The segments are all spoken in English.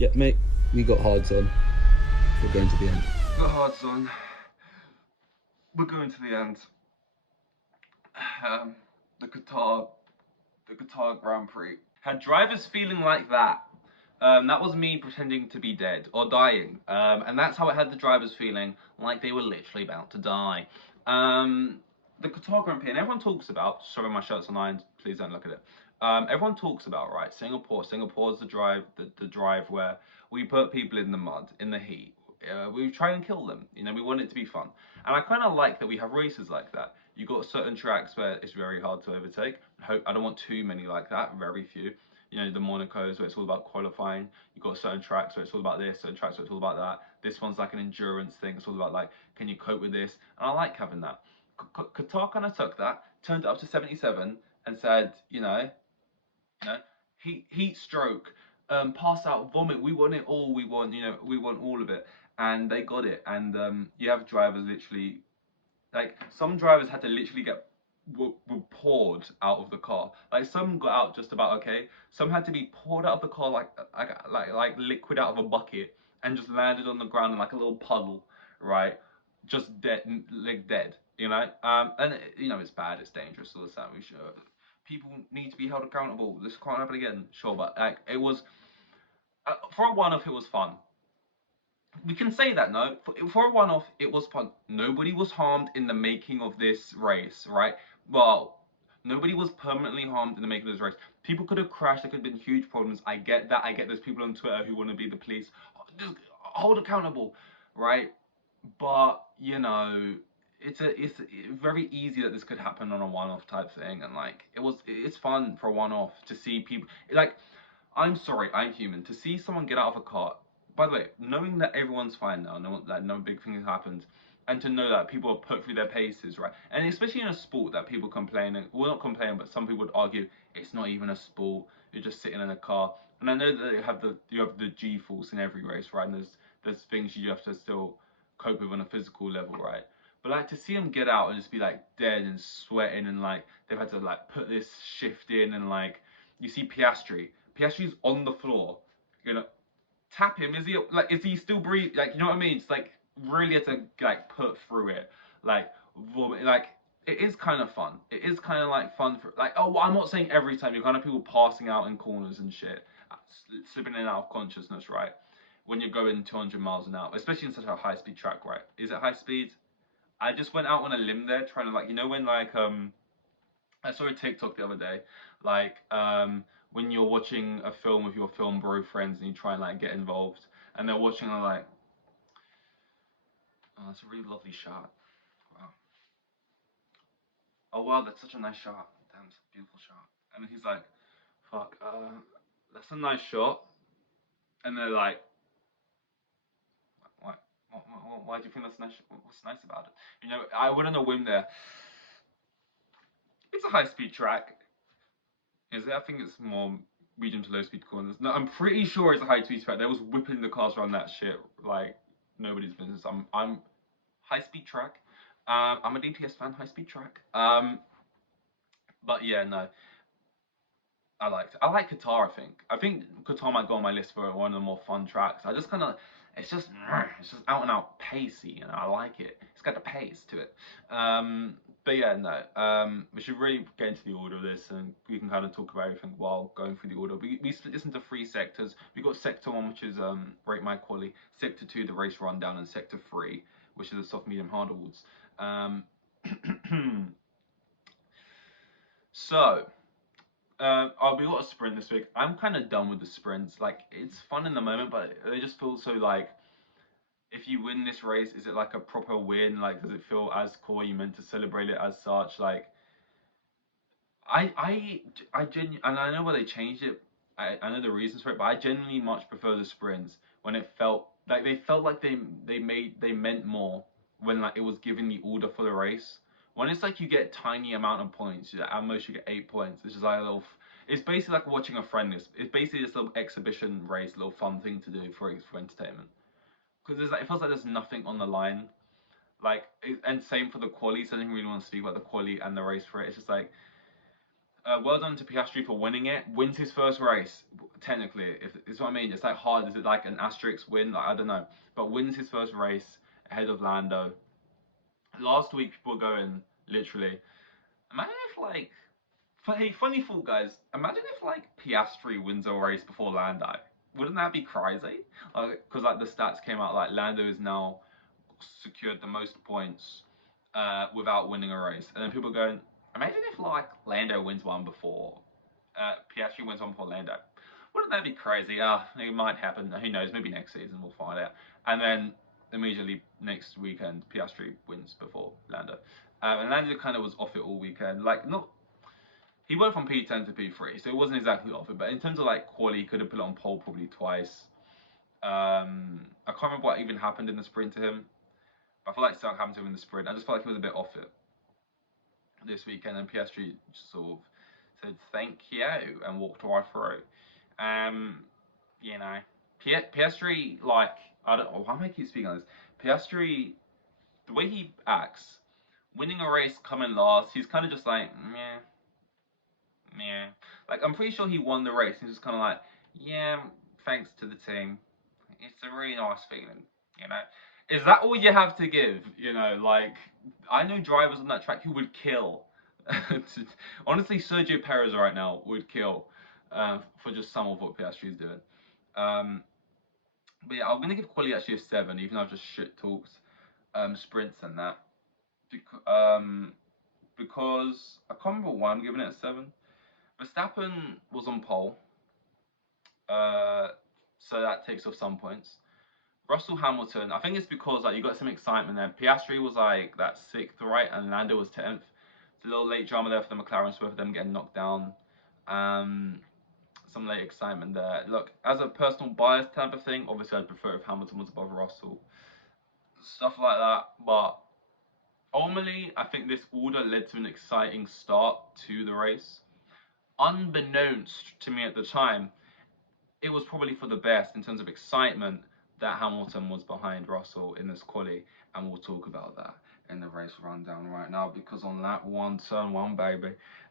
Yeah, mate, we got hards on. We're going to the end. Got hards on. We're going to the end. Um, the Qatar, the Qatar Grand Prix had drivers feeling like that. That was me pretending to be dead or dying, and that's how it had the drivers feeling like they were literally about to die. Um, the Qatar Grand Prix, and everyone talks about. Sorry, my shirt's aligned. Please don't look at it. Everyone talks about right Singapore. Singapore's the drive, the drive where we put people in the mud, in the heat. We try and kill them. You know, we want it to be fun, and I kind of like that we have races like that. You got certain tracks where it's very hard to overtake. I don't want too many like that. Very few. You know, the Monaco's where it's all about qualifying. You've got certain tracks where it's all about this, certain tracks where it's all about that. This one's like an endurance thing. It's all about like, can you cope with this? And I like having that. Qatar kind of took that, turned it up to 77, and said, you know, heat stroke, pass out, vomit. We want it all. We want, we want all of it. And they got it. And you have drivers literally, like some drivers had to literally were poured out of the car. Like some got out just about okay. Some had to be poured out of the car like liquid out of a bucket and just landed on the ground in like a little puddle, right? Just dead, like dead. And it's bad, it's dangerous, all this that. We should. People need to be held accountable. This can't happen again. Sure, but like it was for a one-off, it was fun. We can say that, no? For a one-off, it was fun. Nobody was harmed in the making of this race, right? Well, nobody was permanently harmed in the making of this race. People could have crashed. There could have been huge problems. I get that. I get there's people on Twitter who want to be the police. Just hold accountable, right? But it's very easy that this could happen on a one-off type thing, and like it's fun for a one-off to see people like. I'm sorry, I'm human. To see someone get out of a car, by the way, knowing that everyone's fine now, no big thing has happened, and to know that people are put through their paces, right? And especially in a sport that people complain, well, not complain, but some people would argue it's not even a sport. You're just sitting in a car. And I know that you have the G-force in every race, right? And there's things you have to still cope with on a physical level, right? But like to see them get out and just be like dead and sweating and like they've had to like put this shift in and like you see Piastri. Piastri's on the floor. You know, tap him. Is he still breathing? Like, you know what I mean? It's like really had to like put through it. Like vomit. Like it is kind of fun. It is kind of like fun for like. Oh, well, I'm not saying every time. You're kind of people passing out in corners and shit, slipping in and out of consciousness, right? When you're going 200 miles an hour, especially in such a high speed track, right? Is it high speed? I just went out on a limb there, trying to like, when like I saw a TikTok the other day, like when you're watching a film with your film bro friends and you try and like get involved, and they're watching and like, oh, that's a really lovely shot. Wow. Oh wow, that's such a nice shot. Damn, it's a beautiful shot. And he's like, fuck, that's a nice shot. And they're like, why, why do you think that's nice? What's nice about it? I went on a whim there. It's a high speed track. Is it? I think it's more medium to low speed corners. No, I'm pretty sure it's a high speed track. They was whipping the cars around that shit like nobody's business. I'm high speed track. I'm a DTS fan, high speed track. But yeah, no, I like Qatar. I think Qatar might go on my list for one of the more fun tracks. I just kind of it's just out and out pacey, I like it. It's got the pace to it. But yeah, no. We should really get into the order of this, and we can kind of talk about everything while going through the order. We split this into three sectors. We got sector one, which is rate my quality. Sector two, the race rundown, and sector three, which is the soft, medium, hard awards. Um, so we got a sprint this week. I'm kind of done with the sprints. Like, it's fun in the moment, but they just feel so like, if you win this race, is it like a proper win? Like, does it feel as cool? Are you meant to celebrate it as such? Like, and I know why they changed it. I know the reasons for it, but I genuinely much prefer the sprints when it felt like they meant more when like it was giving the order for the race. When it's like you get tiny amount of points, at most you get 8 points. It's just like a little. It's basically like watching a friend. It's basically this little exhibition race, little fun thing to do for entertainment. Because it feels like there's nothing on the line. And same for the quali. So I didn't really want to speak about the quali and the race for it. It's just like Well done to Piastri for winning it. Wins his first race, technically. If it's what I mean. It's like hard. Is it like an asterisk win? Like, I don't know. But wins his first race ahead of Lando. Last week, people were going literally. Imagine if like, hey, funny thought, guys. Imagine if like Piastri wins a race before Lando. Wouldn't that be crazy? Because like the stats came out, like Lando is now secured the most points without winning a race, and then people are going, imagine if like Lando wins one before Piastri wins one before Lando. Wouldn't that be crazy? It might happen. Who knows? Maybe next season we'll find out. And then immediately next weekend, Piastri wins before Lando. And Lando kind of was off it all weekend. Like, not. He went from P10 to P3, so it wasn't exactly off it. But in terms of like quality, he could have put it on pole probably twice. I can't remember what even happened in the sprint to him. But I feel like something happened to him in the sprint. I just felt like he was a bit off it this weekend, and Piastri sort of said thank you and walked right through. You know, Piastri, like, I don't know why am I keep speaking on this. Piastri, the way he acts, winning a race, coming last, he's kind of just like meh, meh. Like, I'm pretty sure he won the race. He's just kind of like, yeah, thanks to the team. It's a really nice feeling, you know. Is that all you have to give? You know, like, I know drivers on that track who would kill. Honestly, Sergio Perez right now would kill for just some of what Piastri is doing. But yeah, I'm gonna give quality actually a 7, even though I've just shit talked sprints and that. Because I can't remember why I'm giving it a 7. Verstappen was on pole, so that takes off some points. Russell Hamilton, I think it's because like you got some excitement there. Piastri was like that 6th, right, and Lando was 10th. It's a little late drama there for the McLaren, so for them getting knocked down. Some late excitement there. Look, as a personal bias type of thing, obviously I'd prefer if Hamilton was above Russell. Stuff like that, but ultimately, I think this order led to an exciting start to the race. Unbeknownst to me at the time, it was probably for the best in terms of excitement that Hamilton was behind Russell in this quali, and we'll talk about that in the race rundown right now, because on that turn one, baby,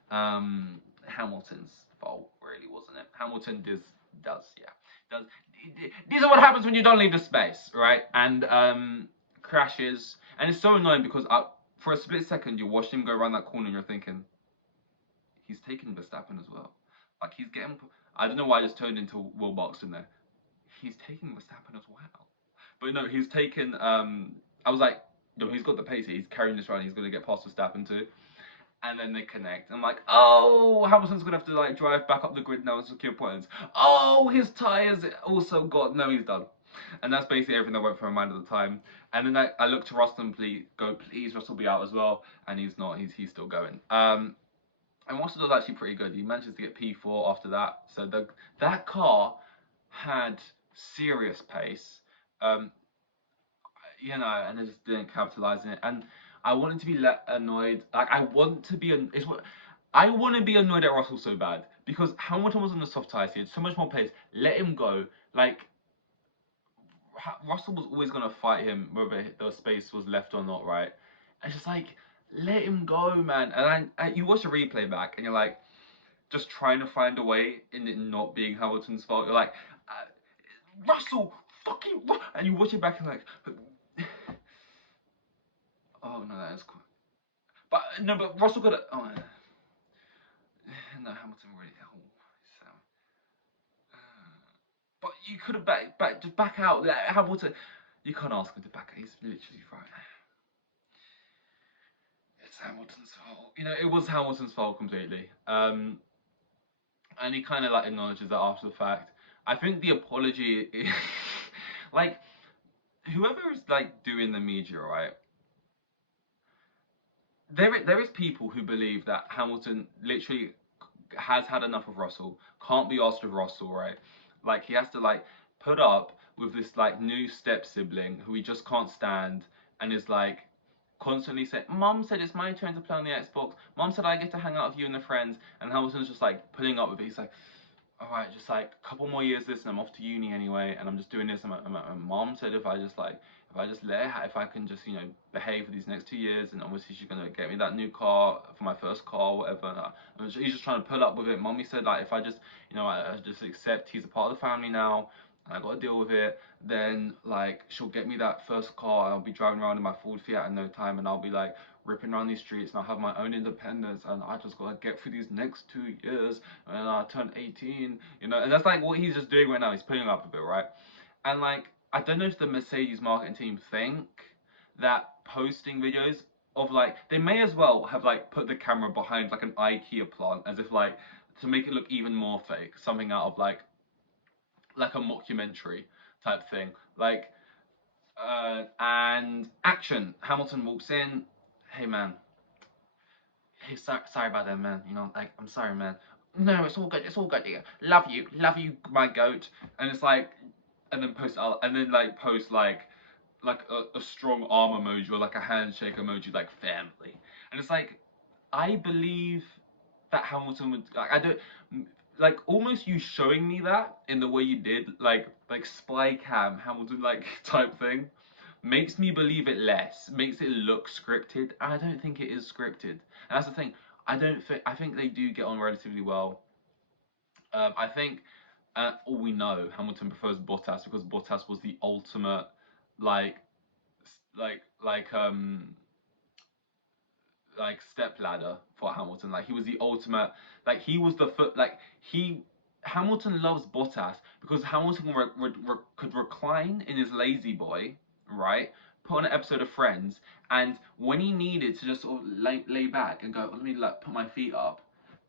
Hamilton's fault, really, wasn't it? Hamilton does. These are what happens when you don't leave the space, right? And crashes, and it's so annoying because for a split second you watch him go around that corner and you're thinking, he's taking Verstappen as well. Like, he's getting. I don't know why I just turned into Will Buxton there. He's taking Verstappen as well. But no, he's taken. I was like, no, he's got the pace. He's carrying this around. He's going to get past Verstappen too. And then they connect. I'm like, oh, Hamilton's going to have to like drive back up the grid now and secure points. Oh, his tyres also got. No, he's done. And that's basically everything that went through my mind at the time. And then I looked to Russell and please, Russell be out as well. And he's not. He's still going. And Russell was actually pretty good. He manages to get P4 after that. So that car had serious pace. You know, and they just didn't capitalize on it. And I wanted to be annoyed. Like, I want to be annoyed at Russell so bad because Hamilton was on the soft tyres. He had so much more pace. Let him go. Like, Russell was always gonna fight him whether the space was left or not, right? And it's just like, let him go, man. And you watch the replay back, and you're like, just trying to find a way in it not being Hamilton's fault. You're like, Russell, fucking, and you watch it back and like, oh no, that is cool. But no, but Russell got it. Oh no, Hamilton really. Oh, so. But you could have just back out. Hamilton, you can't ask him to back out. He's literally right. It's Hamilton's fault. You know, it was Hamilton's fault completely. And he kind of like acknowledges that after the fact. I think the apology is like, whoever is like doing the media, right? There is people who believe that Hamilton literally has had enough of Russell, can't be asked of Russell, right? Like, he has to like put up with this like new step sibling who he just can't stand, and is like constantly saying, Mum said it's my turn to play on the Xbox. Mum said I get to hang out with you and the friends, and Hamilton's just like putting up with it. He's like, all right, just like a couple more years this, and I'm off to uni anyway, and I'm just doing this. And my mom said if I just let her, if I can just behave for these next 2 years, and obviously she's gonna get me that new car for my first car, or whatever. And he's just trying to pull up with it. Mommy said like if I just I just accept he's a part of the family now, and I gotta deal with it. Then like she'll get me that first car. I'll be driving around in my Ford Fiat in no time, and I'll be like ripping around these streets, and I'll have my own independence, and I just gotta get through these next 2 years, and I turn 18, and that's like what he's just doing right now. He's putting up a bit, right? And like, I don't know if the Mercedes marketing team think that posting videos of like, they may as well have like put the camera behind like an IKEA plant, as if like to make it look even more fake, something out of like a mockumentary type thing, like and action. Hamilton walks in. Hey man, hey, sorry about that, man. Like, I'm sorry, man. No, it's all good. It's all good, dear. Love you, my goat. And it's like, and then post like a strong arm emoji, or like a handshake emoji, like family. And it's like, I believe that Hamilton would like, I don't like, almost you showing me that in the way you did, like spy cam Hamilton like type thing, makes me believe it less, makes it look scripted, and I don't think it is scripted. And that's the thing. I think they do get on relatively well. I think, all we know, Hamilton prefers Bottas because Bottas was the ultimate, like, like, like, like step ladder for Hamilton. Like he was the ultimate. Like he was the foot. Like he Hamilton loves Bottas because Hamilton could recline in his lazy boy, right? Put on an episode of Friends, and when he needed to just sort of lay back and go, let me like put my feet up,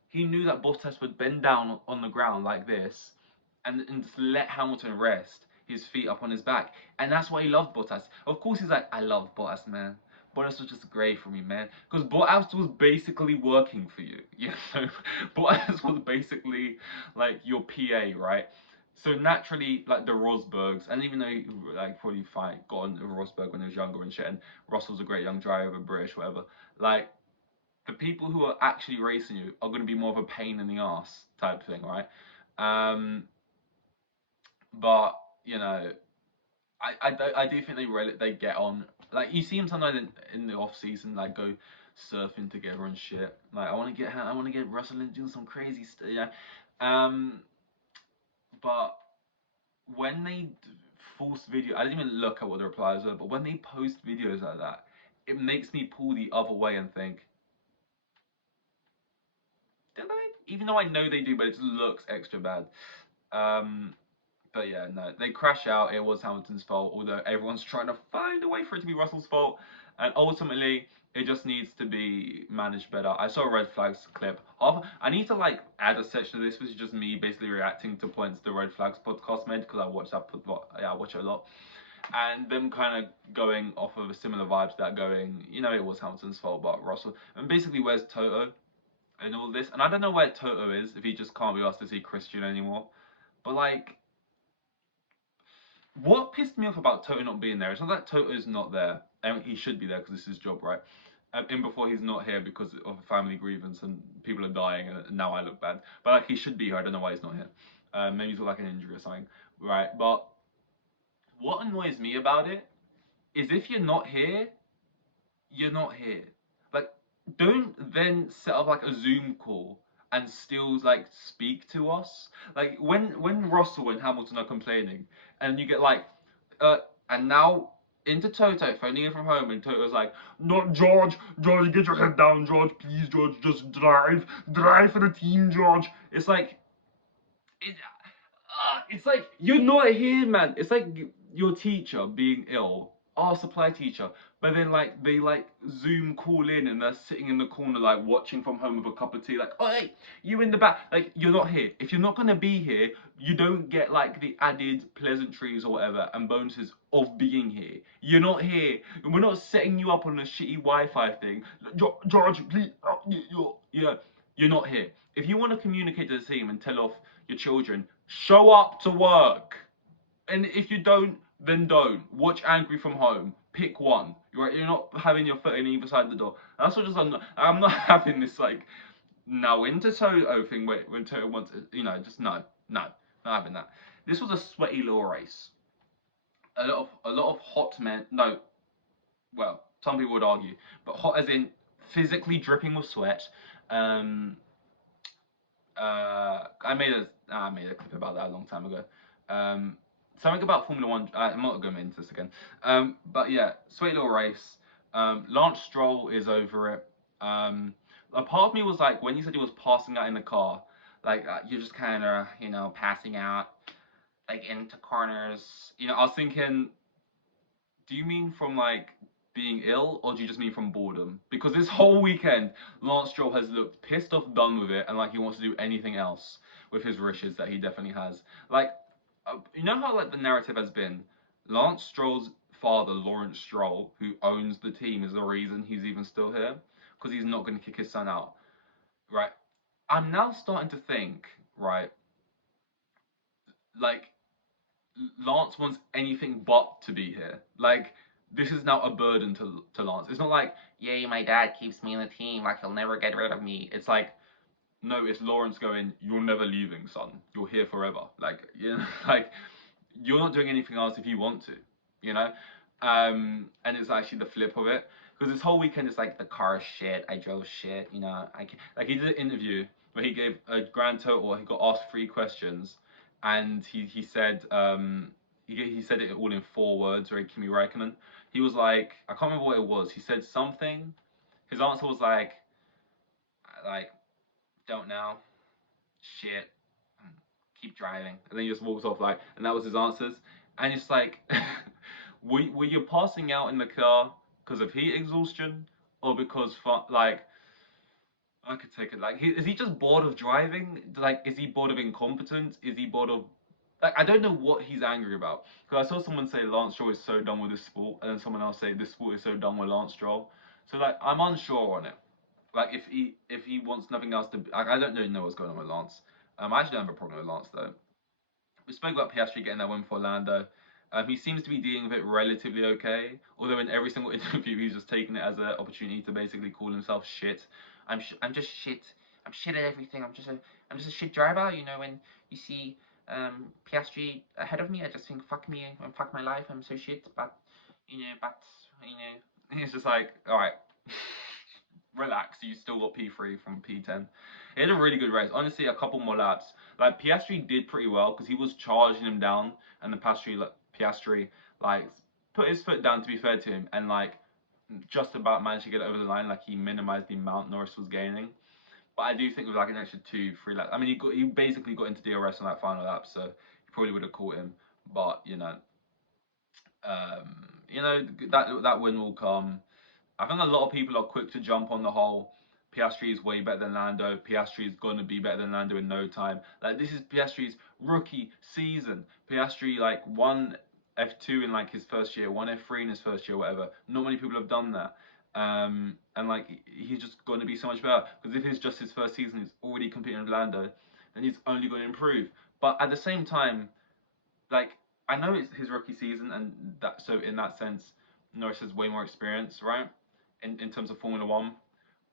he knew that Bottas would bend down on the ground like this, and just let Hamilton rest his feet up on his back, and that's why he loved Bottas. Of course, he's like, I love Bottas, man. Bottas was just great for me, man, because Bottas was basically working for you. Bottas was basically like your PA, right? So naturally, like the Rosbergs, and even though he like probably got on Rosberg when he was younger and shit, and Russell's a great young driver, British, whatever. Like the people who are actually racing you are going to be more of a pain in the ass type thing, right? Um, but I do think they get on. Like you see them sometimes in the off season, like go surfing together and shit. Like I want to get Russell and do some crazy stuff. Yeah. Um, but when they force video, I didn't even look at what the replies were. But when they post videos like that, it makes me pull the other way and think, did they? Even though I know they do, but it just looks extra bad. Um, but yeah, no, they crash out. It was Hamilton's fault, although everyone's trying to find a way for it to be Russell's fault. And ultimately, it just needs to be managed better. I saw a red flags clip. I need to like add a section of this, which is just me basically reacting to points the red flags podcast made, because I watch that. Yeah, I watch it a lot. And them kind of going off of a similar vibes, that going, it was Hamilton's fault, but Russell. And basically, where's Toto and all this? And I don't know where Toto is, if he just can't be asked to see Christian anymore. But like, what pissed me off about Toto not being there? It's not that Toto's not there, and he should be there because it's his job, right? And before he's not here because of a family grievance and people are dying, and now I look bad. But like he should be here. I don't know why he's not here. Maybe he's got like an injury or something, right? But what annoys me about it is if you're not here, you're not here. Like, don't then set up like a Zoom call and still like speak to us. Like when Russell and Hamilton are complaining, and you get like, and now into Toto phoning in from home, and Toto's like, "Not George, George, get your head down, George, please, George, just drive for the team, George." It's like, it's like you're not here, man. It's like your teacher being ill, our supply teacher, but then like they like Zoom call in, and they're sitting in the corner like watching from home with a cup of tea, like, oh hey, you in the back, like you're not here. If you're not gonna be here, you don't get like the added pleasantries or whatever and bonuses of being here. You're not here. We're not setting you up on a shitty Wi-Fi thing. George, please, you're not here. If you want to communicate to the team and tell off your children, show up to work. And if you don't, then don't. Watch Angry from Home. Pick one. You're not having your foot in either side of the door. That's what I'm not having this like now into Toto thing when Toto wants, just no. No, not having that. This was a sweaty little race. A lot of hot men. No, well, some people would argue, but hot as in physically dripping with sweat. Um, I made a clip about that a long time ago. Um, Something about Formula One. I'm not going into this again. But yeah, sweet little race. Lance Stroll is over it. A part of me was like, when you said he was passing out in the car, like you're just kind of, passing out like into corners. I was thinking, do you mean from like being ill, or do you just mean from boredom? Because this whole weekend, Lance Stroll has looked pissed off, done with it, and like he wants to do anything else with his riches that he definitely has. Like, you know how like the narrative has been, Lance Stroll's father, Lawrence Stroll, who owns the team, is the reason he's even still here, because he's not going to kick his son out, right? I'm now starting to think, right, like Lance wants anything but to be here. Like, this is now a burden to Lance. It's not like, yay, my dad keeps me in the team, like he'll never get rid of me. It's like, no, it's Lawrence going, you're never leaving, son. You're here forever. Like, like you're not doing anything else if you want to, you know? And it's actually the flip of it. Because this whole weekend is like the car shit, I drove shit, like he did an interview where he gave a grand total, he got asked 3 questions, and he said he said it all in 4 words, very Kimi Räikkönen. He was like, I can't remember what it was. He said something. His answer was like don't know, shit, keep driving, and then he just walks off like, and that was his answers. And it's like, were you passing out in the car because of heat exhaustion, or because like I could take it. Like, is he just bored of driving? Like, is he bored of incompetence? Is he bored of like I don't know what he's angry about. Because I saw someone say Lance Stroll is so done with this sport, and then someone else say this sport is so done with Lance Stroll. So like I'm unsure on it. Like if he wants nothing else to, I don't really know what's going on with Lance. I actually don't have a problem with Lance though. We spoke about Piastri getting that win for Lando. He seems to be dealing with it relatively okay. Although in every single interview, he's just taking it as an opportunity to basically call himself shit. I'm just shit. I'm shit at everything. I'm just a shit driver. When you see Piastri ahead of me, I just think fuck me and fuck my life. I'm so shit. But it's just like, all right, relax. You still got P3 from P10. He had a really good race. Honestly, a couple more laps. Like Piastri did pretty well because he was charging him down, and the Piastri like put his foot down, to be fair to him, and like just about managed to get it over the line. Like he minimized the amount Norris was gaining. But I do think with like an extra 2-3 laps, I mean he basically got into DRS on that final lap, so he probably would have caught him. But that win will come. I think a lot of people are quick to jump on the whole Piastri is way better than Lando. Piastri is going to be better than Lando in no time. Like, this is Piastri's rookie season. Piastri like won F2 in like his first year, won F3 in his first year, whatever. Not many people have done that. And like he's just going to be so much better, because if it's just his first season, he's already competing with Lando, then he's only going to improve. But at the same time, like I know it's his rookie season, and that so in that sense, Norris has way more experience, right? In terms of Formula One,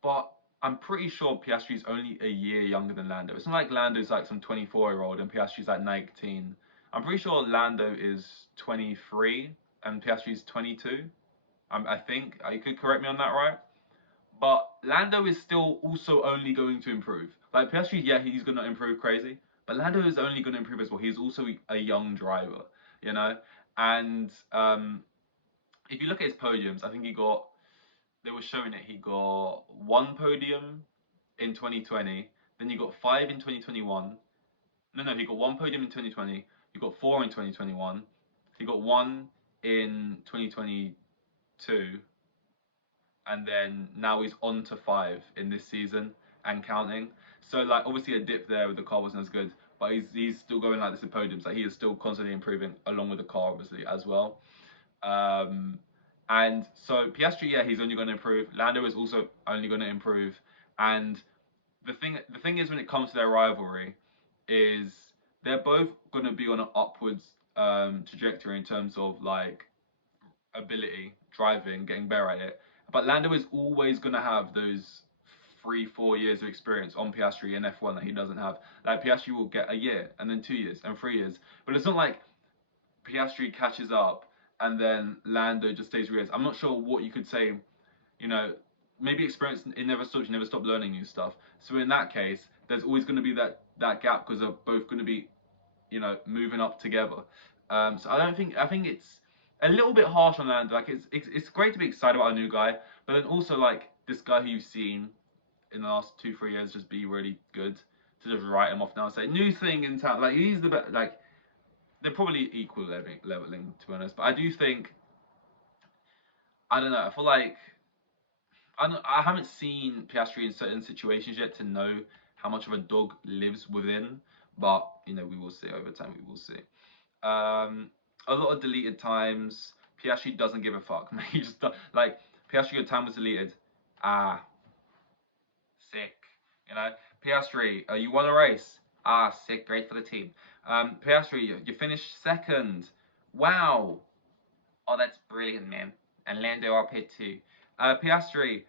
but I'm pretty sure Piastri's only a year younger than Lando. It's not like Lando's like some 24-year-old and Piastri's like 19. I'm pretty sure Lando is 23 and Piastri's 22. I think you could correct me on that, right? But Lando is still also only going to improve. Like Piastri, yeah, he's gonna improve crazy, but Lando is only gonna improve as well. He's also a young driver, you know. And if you look at his podiums, I think they were showing it. He got 1 podium in 2020, then you got 5 in 2021. No, he got 1 podium in 2020. He got 4 in 2021. He got 1 in 2022, and then now he's on to 5 in this season and counting. So like obviously a dip there with the car wasn't as good, but he's still going like this in podiums. Like he is still constantly improving along with the car obviously as well. Um, and so Piastri, yeah, he's only going to improve. Lando is also only going to improve. And the thing is, when it comes to their rivalry, is they're both going to be on an upwards trajectory in terms of like ability, driving, getting better at it. But Lando is always going to have those 3-4 years of experience on Piastri in F1 that he doesn't have. Like Piastri will get a year and then 2 years and 3 years, but it's not like Piastri catches up and then Lando just stays 3 years. I'm not sure what you could say. You know, maybe experience it never stops. You never stop learning new stuff. So in that case, there's always going to be that gap because they're both going to be, you know, moving up together. So I think it's a little bit harsh on Lando. Like it's great to be excited about a new guy, but then also like this guy who you've seen in the last 2-3 years just be really good, to just write him off now and say new thing in town. Like he's the best. Like they're probably equal leveling, to be honest. But I do think, I don't know. I feel like I haven't seen Piastri in certain situations yet to know how much of a dog lives within, but you know we will see over time. We will see. A lot of deleted times. Piastri doesn't give a fuck. He just like Piastri, your time was deleted. Ah, sick. You know, Piastri, you won a race. Ah, sick. Great for the team. Piastri, you finished second. Wow. Oh, that's brilliant, man. And Lando up here too. Piastri,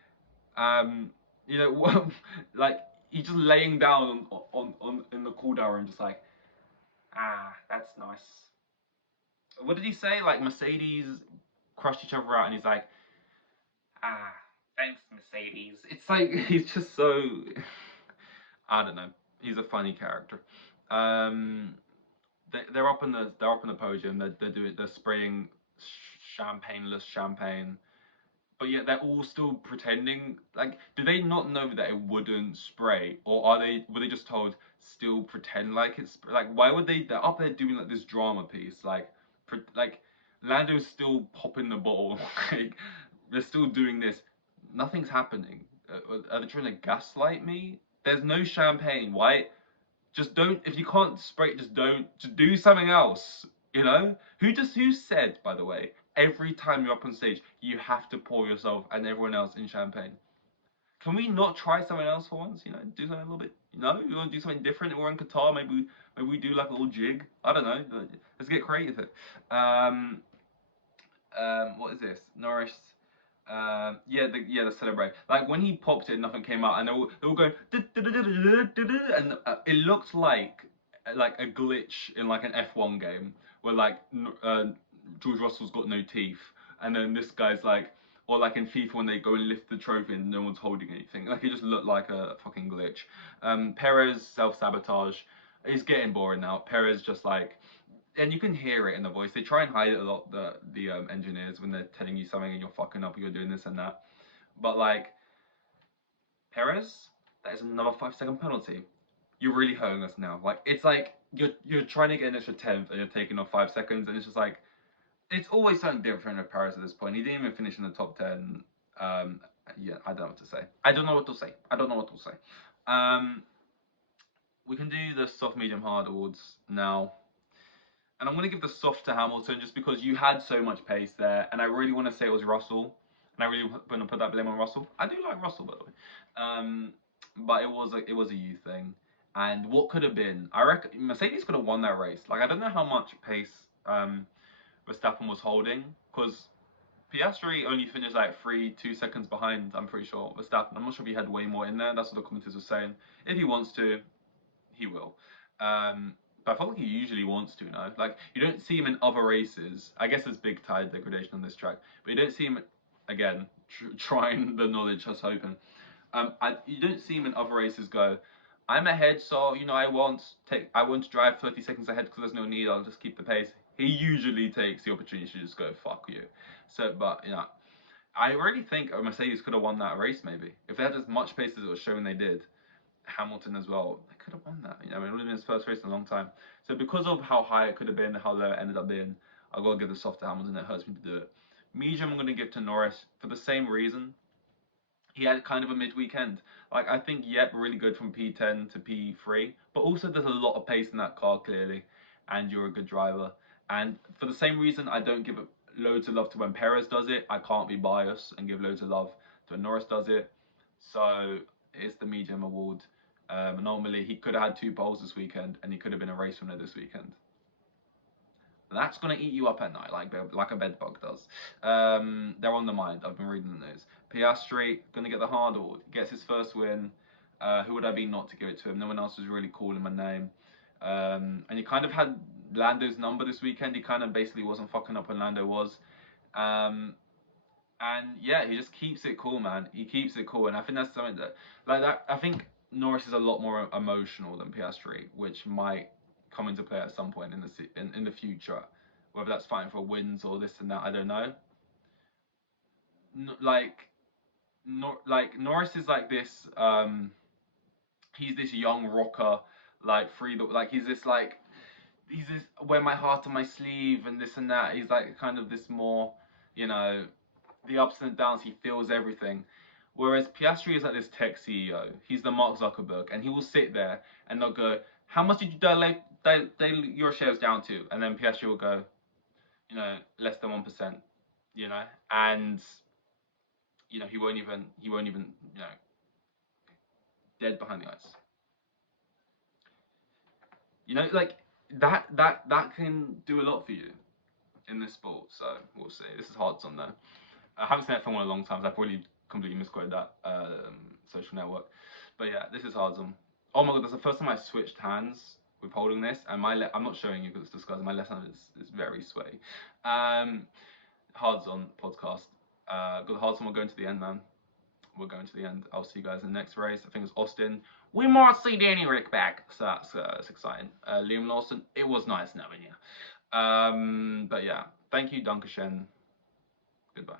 you know, like he's just laying down on in the cooldown and just like, ah, that's nice. What did he say? Like Mercedes crushed each other out, and he's like, ah, thanks Mercedes. It's like he's just so, I don't know. He's a funny character. They're up in the podium. They're spraying champagneless champagne, but yet they're all still pretending. Like, do they not know that it wouldn't spray, or were they just told still pretend like it's like? Why would they? They're up there doing like this drama piece, like Lando's still popping the bottle, like they're still doing this. Nothing's happening. Are they trying to gaslight me? There's no champagne. Why? Just don't. If you can't spray it, just don't. Just do something else. You know? Who said, by the way, every time you're up on stage, you have to pour yourself and everyone else in champagne? Can we not try something else for once? You know, do something a little bit. You know, you want to do something different? We're in Qatar. Maybe we do like a little jig. I don't know. Let's get creative. What is this? Norris. The celebrate. Like when he popped it, nothing came out, and they were going, and it looked like a glitch in like an F1 game where like George Russell's got no teeth, and then this guy's like, or like in FIFA when they go and lift the trophy and no one's holding anything. Like it just looked like a fucking glitch. Perez self-sabotage. It's getting boring now. Perez just like, and you can hear it in the voice. They try and hide it a lot, the engineers, when they're telling you something and you're fucking up or you're doing this and that. But like Perez, that is another 5-second penalty. You're really hurting us now. Like it's like you're trying to get an extra 10th and you're taking off 5 seconds, and it's just like it's always something different with Perez at this point. He didn't even finish in the top 10. Yeah, I don't know what to say. I don't know what to say. I don't know what to say. We can do the soft, medium, hard awards now. And I'm going to give the soft to Hamilton just because you had so much pace there, and I really want to say it was Russell, and I really want to put that blame on Russell. I do like Russell, by the way, but it was a you thing, and what could have been? I reckon Mercedes could have won that race. Like I don't know how much pace Verstappen was holding, because Piastri only finished like 2 seconds behind. I'm pretty sure Verstappen. I'm not sure if he had way more in there. That's what the commentators were saying. If he wants to, he will. But I feel like he usually wants to, know. Like, you don't see him in other races. I guess there's big tire degradation on this track. But you don't see him, again, trying the knowledge, just hoping. You don't see him in other races go, I'm ahead, so, you know, I won't to drive 30 seconds ahead because there's no need. I'll just keep the pace. He usually takes the opportunity to just go, fuck you. So, but, you know, I really think Mercedes could have won that race, maybe. If they had as much pace as it was showing they did. Hamilton as well, they could have won that. You know, it would have been his first race in a long time. So because of how high it could have been, how low it ended up being, I've got to give the soft to Hamilton. It hurts me to do it. Medium, I'm going to give to Norris for the same reason. He had kind of a mid-weekend. Like, I think, yep, really good from P10 to P3, but also there's a lot of pace in that car, clearly, and you're a good driver. And for the same reason, I don't give loads of love to when Perez does it. I can't be biased and give loads of love to when Norris does it. So it's the medium award. Normally, he could have had 2 poles this weekend, and he could have been a race winner this weekend. That's gonna eat you up at night, like a bed bug does. They're on the mind. I've been reading the news. Piastri gonna get the hard award. Gets his first win. Who would I be not to give it to him? No one else was really calling my name. And he kind of had Lando's number this weekend. He kind of basically wasn't fucking up when Lando was. And yeah, he just keeps it cool, man. He keeps it cool, and I think that's something that, like that. I think Norris is a lot more emotional than Piastri, which might come into play at some point in the future. Whether that's fighting for wins or this and that, I don't know. Like, Norris is like this. He's this young rocker, like like he's this wear my heart on my sleeve and this and that. He's like kind of this more, you know, the ups and downs. He feels everything. Whereas Piastri is like this tech CEO. He's the Mark Zuckerberg, and he will sit there and they'll go, "How much did you dilute your shares down to?" And then Piastri will go, less than 1%, and he won't even dead behind the eyes. Like that can do a lot for you in this sport. So we'll see. This is hard on though. I haven't seen that film in a long time, so I've probably completely misquoted that social network. But yeah, this is hard on. Oh my god, that's the first time I switched hands with holding this, and I'm not showing you because it's disgusting. My left hand is very sweaty. Hard on podcast. Got the hard on. We're going to the end, man. We're going to the end. I'll see you guys in the next race. I think it's Austin. We might see Danny Rick back, so that's exciting. Liam Lawson, it was nice knowing you. But yeah, thank you, Dankeschön. Goodbye.